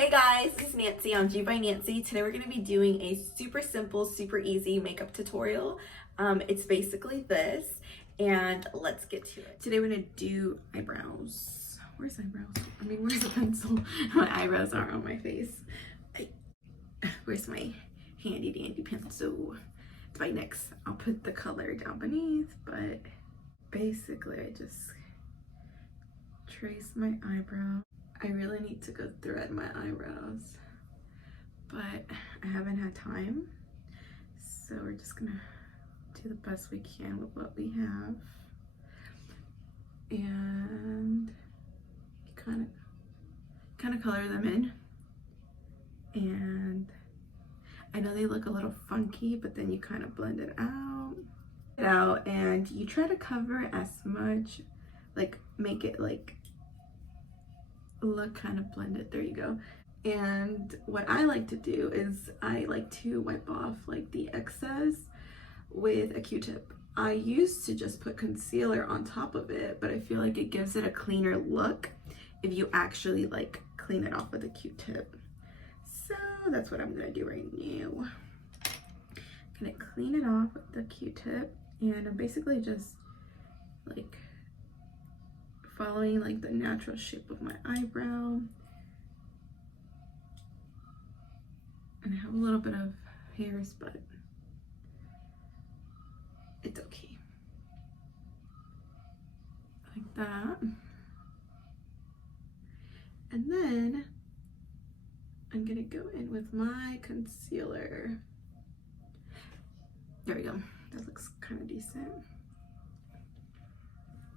Hey guys, this is Nancy on G by Nancy. Today we're going to be doing a super simple, super easy makeup tutorial. It's basically this, and let's get to it. Today we're going to do eyebrows. Where's eyebrows? Where's the pencil? My eyebrows are on my face. Where's my handy dandy pencil? It's right next. I'll put the color down beneath, but basically I just trace my eyebrow. I really need to go thread my eyebrows, but I haven't had time, so we're just gonna do the best we can with what we have. And kind of color them in. And I know they look a little funky, but then you kind of blend it out. And you try to cover as much, like make it like look kind of blended. There you go. And what I like to do is I like to wipe off like the excess with a Q-tip. I used to just put concealer on top of it, but I feel like it gives it a cleaner look if you actually like clean it off with a Q-tip. So that's what I'm gonna do right now. I'm gonna clean it off with the Q-tip, and I'm basically just like following like the natural shape of my eyebrow. And I have a little bit of hairs, but it's okay. Like that. And then I'm gonna go in with my concealer. There we go. That looks kind of decent.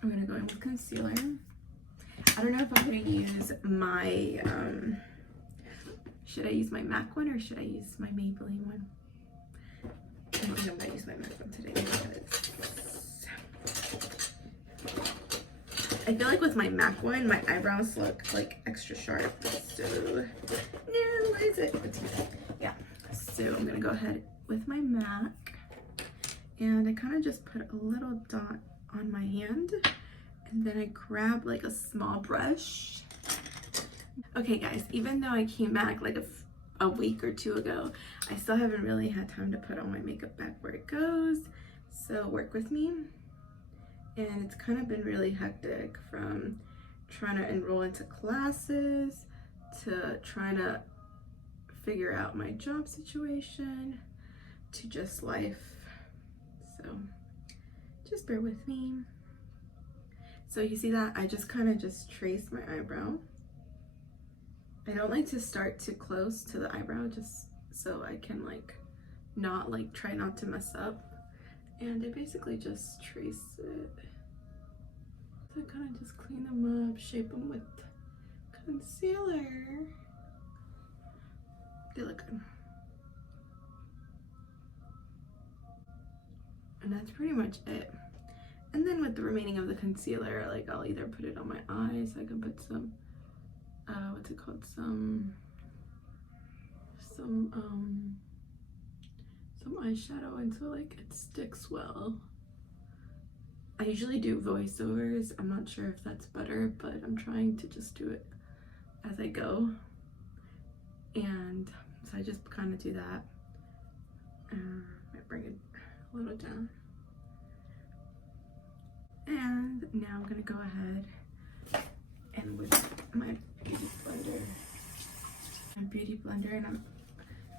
I'm gonna go in with concealer. I don't know if I'm gonna use my, should I use my MAC one or should I use my Maybelline one? I think I'm gonna use my MAC one today because I feel like with my MAC one, my eyebrows look like extra sharp. So, no, what is it? Yeah, so I'm gonna go ahead with my MAC, and I kind of just put a little dot on my hand, and then I grab like a small brush. Okay guys, even though I came back like a week or two ago, I still haven't really had time to put all my makeup back where it goes, so work with me. And it's kind of been really hectic, from trying to enroll into classes to trying to figure out my job situation to just life, so just bear with me. So you see that I just kind of just traced my eyebrow. I don't like to start too close to the eyebrow, just so I can like not like try not to mess up. And I basically just trace it. So I kind of just clean them up, shape them with concealer. They look good. And that's pretty much it. And then with the remaining of the concealer, like I'll either put it on my eyes, I can put some, what's it called? Some eyeshadow until like it sticks well. I usually do voiceovers. I'm not sure if that's better, but I'm trying to just do it as I go. And so I just kind of do that. Might bring it a little down. And now I'm gonna go ahead and with my beauty blender, and I'm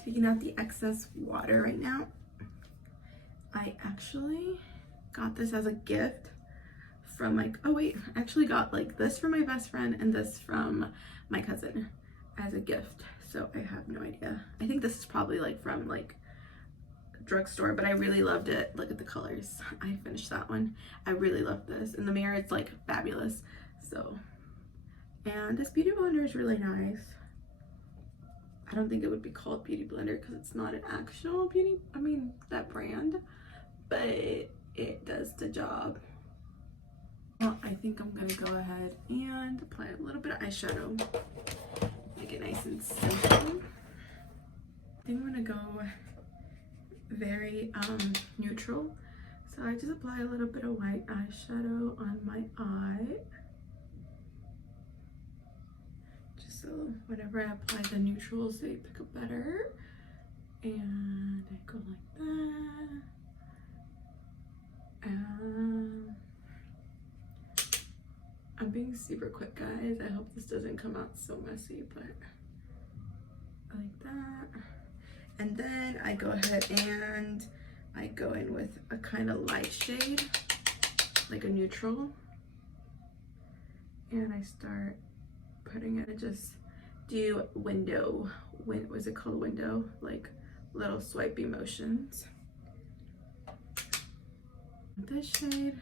taking out the excess water right now. I actually got this as a gift from like, oh wait, I actually got like this from my best friend and this from my cousin as a gift. So I have no idea. I think this is probably like from like drugstore, but I really loved it. Look at the colors. I finished that one. I really love this. In the mirror, it's like fabulous. So, and this beauty blender is really nice. I don't think it would be called beauty blender because it's not an actual beauty, that brand, but it does the job. Well, I think I'm gonna go ahead and apply a little bit of eyeshadow. Make it nice and simple. I think I'm gonna go very neutral, so I just apply a little bit of white eyeshadow on my eye, just so So whenever I apply the neutrals, they pick up better. And I go like that. And I'm being super quick, guys. I hope this doesn't come out so messy, but like that. And then I go ahead and I go in with a kind of light shade, like a neutral. And I start putting it, just do window, was it called window? Like little swipey motions. This shade.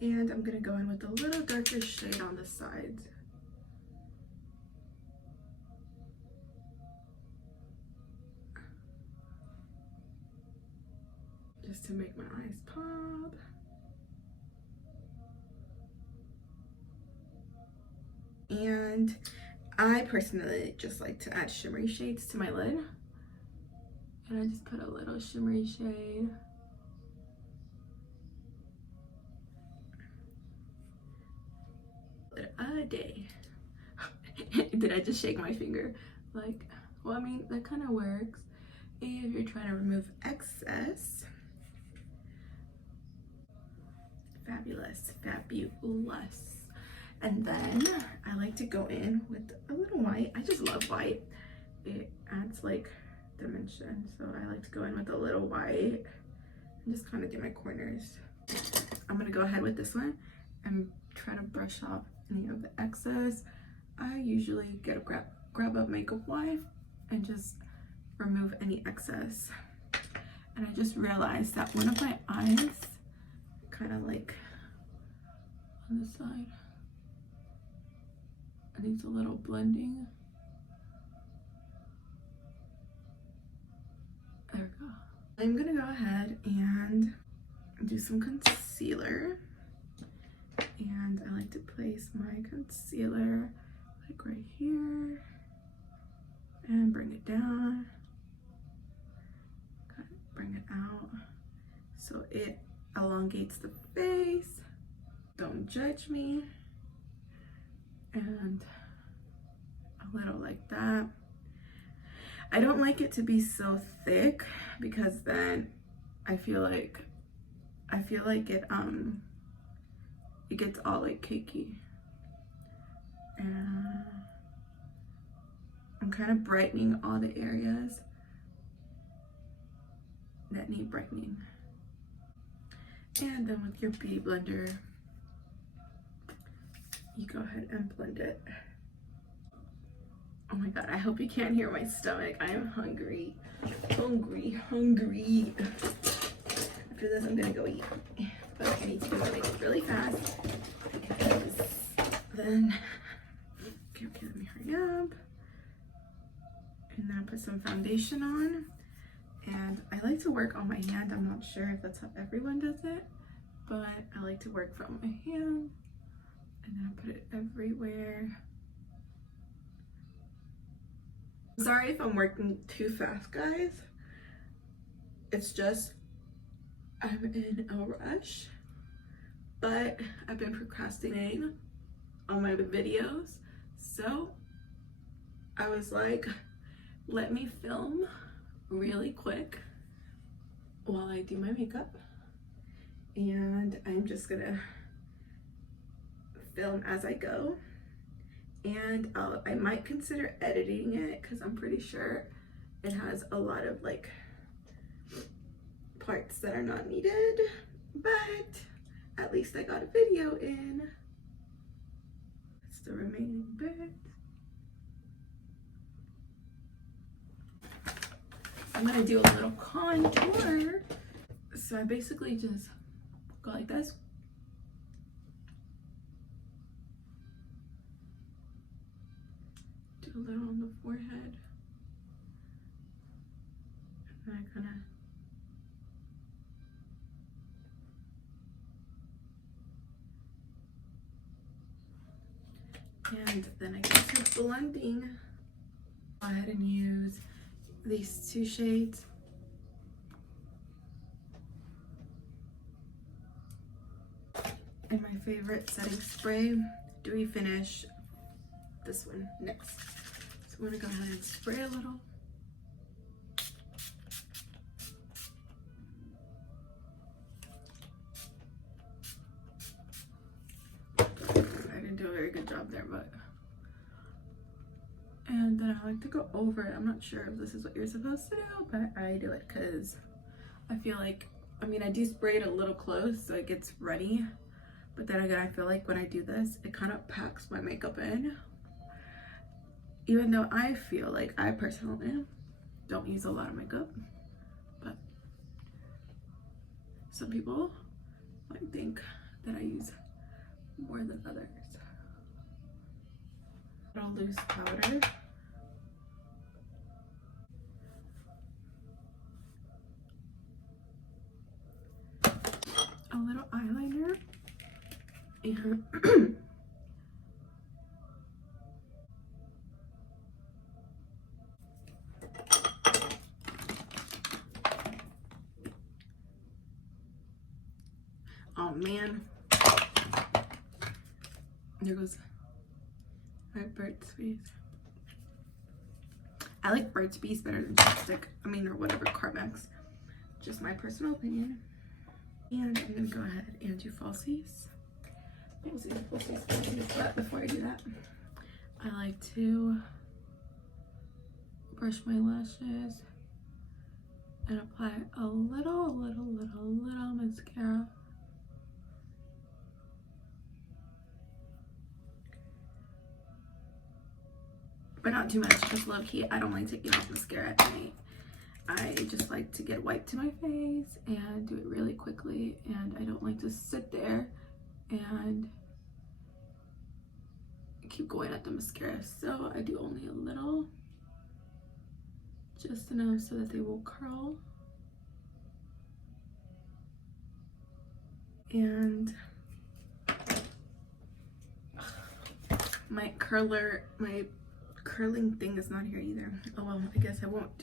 And I'm gonna go in with a little darker shade on the sides. Just to make my eyes pop. And I personally just like to add shimmery shades to my lid. And I just put a little shimmery shade. A day. Did I just shake my finger? Like, well, I mean, that kind of works if you're trying to remove excess. Fabulous, fabulous. And then I like to go in with a little white. I just love white. It adds like dimension. So I like to go in with a little white and just kind of do my corners. I'm gonna go ahead with this one and try to brush off any of the excess. I usually get a grab a makeup wipe and just remove any excess. And I just realized that one of my eyes kind of like on the side, it needs a little blending. There we go. I'm gonna go ahead and do some concealer. And I like to place my concealer like right here and bring it down, kind of bring it out so it elongates the face. Don't judge me. And a little like that. I don't like it to be so thick because then I feel like it gets all like cakey. And I'm kind of brightening all the areas that need brightening. And then with your beauty blender, you go ahead and blend it. Oh my God, I hope you can't hear my stomach. I am hungry, hungry, hungry. After this, I'm gonna go eat. But I need to make it really fast because then, okay, let me hurry up. And then I put some foundation on. And I like to work on my hand. I'm not sure if that's how everyone does it, but I like to work from my hand. And then I put it everywhere. Sorry if I'm working too fast, guys. It's just, I'm in a rush, but I've been procrastinating on my videos. So I was like, let me film really quick while I do my makeup. And I'm just gonna film as I go. And I might consider editing it because I'm pretty sure it has a lot of like parts that are not needed, but at least I got a video in. It's the remaining bit. I'm gonna do a little contour. So I basically just go like this. Do a little on the forehead. And then I kind of, and then I get to blending. Go ahead and use these two shades. And my favorite setting spray, Dewy Finish this one next. So I'm gonna go ahead and spray a little. I didn't do a very good job there, but. And then I like to go over it. I'm not sure if this is what you're supposed to do, but I do it because I feel like, I mean, I do spray it a little close so it gets ready. But then again, I feel like when I do this, it kind of packs my makeup in. Even though I feel like I personally don't use a lot of makeup, but some people might think that I use more than others. A little loose powder. A little eyeliner. And oh man, there goes my Burt's Bees. I like Burt's Bees better than Chapstick. I mean, or whatever, Carmex. Just my personal opinion. And I'm gonna go ahead and do falsies. But before I do that, I like to brush my lashes and apply a little mascara. But not too much, because low key, I don't like taking off mascara at night. I just like to get wiped to my face and do it really quickly, and I don't like to sit there and keep going at the mascara. So I do only a little, just enough so that they will curl. And my curling thing is not here either. Oh well, I guess I won't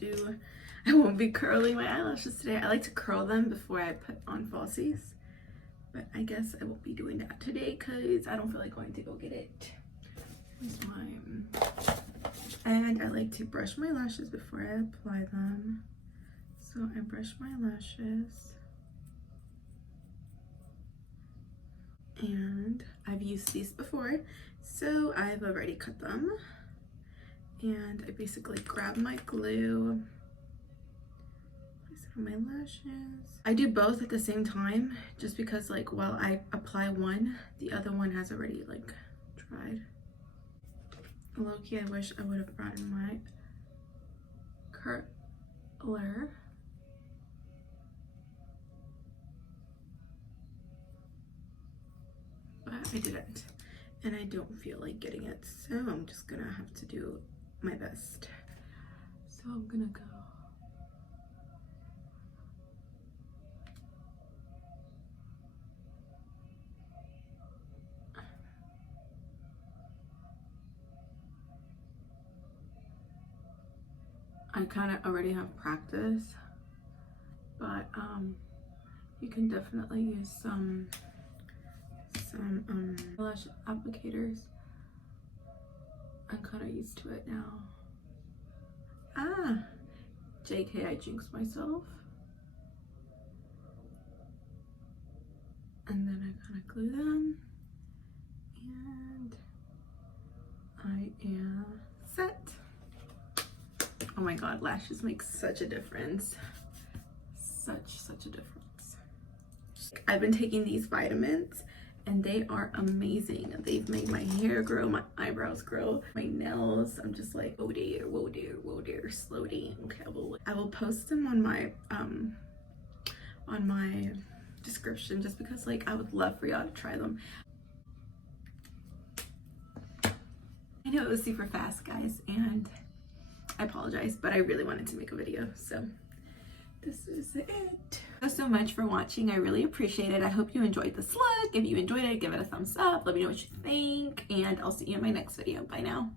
be curling my eyelashes today. I like to curl them before I put on falsies, but I guess I won't be doing that today because I don't feel like going to go get it. Here's mine. And I like to brush my lashes before I apply them. So I brush my lashes. And I've used these before, so I've already cut them. And I basically grab my glue, place it on my lashes. I do both at the same time, just because like while I apply one, the other one has already like dried. Low-key, I wish I would have brought in my curler. But I didn't, and I don't feel like getting it, so I'm just gonna have to do my best. So I'm gonna go I kind of already have practice, but you can definitely use some lash applicators. I'm kind of used to it now. JK, I jinxed myself. And then I kind of glue them, and I am set. Oh my god, lashes make such a difference. Such a difference. I've been taking these vitamins and they are amazing. They've made my hair grow, my eyebrows grow, my nails. I'm just like, oh dear, whoa dear, slow down. Okay, I will post them on my description, just because like I would love for y'all to try them. I know it was super fast, guys, and I apologize, but I really wanted to make a video, so this is it. Thank you so much for watching. I really appreciate it. I hope you enjoyed this look. If you enjoyed it, give it a thumbs up. Let me know what you think, and I'll see you in my next video. Bye now.